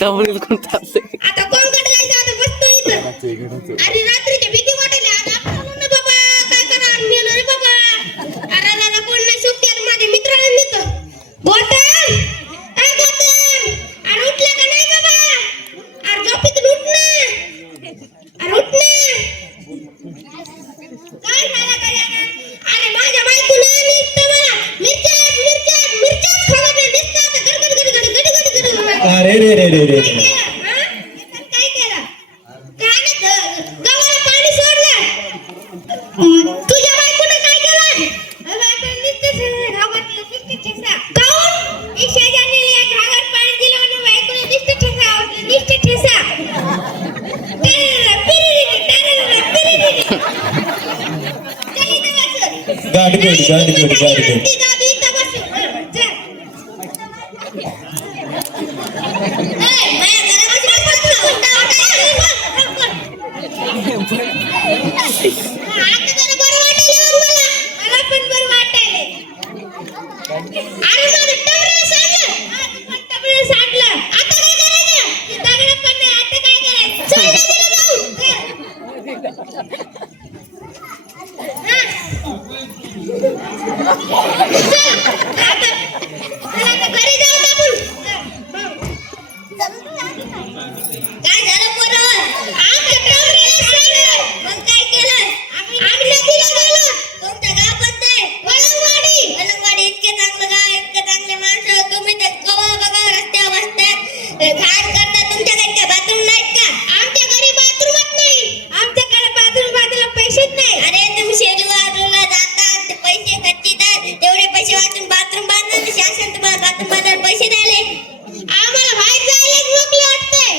टवळील कोणता आता कोणकडे जायचं आता बसतो इथं अरे रात्रीच्या भीती वाटायला आता आपण ना बाबा काय करणार मेलो रे बाबा अरे दादा कोण नाही सुट्टी आणि माझ्या मित्राला नेतो गोतम ए गोतम अरे उठला का नाही बाबा अरे झोपेतून उठ ना अरे उठ ना काय झालं काय अरे माझ्या बायकोने नुसतं मला मिरच्याच खाला नाही दिसतं आता गडगड अरे रे रे रे रे काय केलं गव्हाला पाणी सोडलं तुझ्या बायकोने काय केलं बायकोने नुसतं घाबरलं नुसतं ठेसा काऊन शेजारने एक घागर पाणी दिलं आणि बायकोने नुसतं ठेसा आवडलं नुसतं ठेसा गाडी गाडी आम्हाला बाहेर जायला मोकळे वाटतंय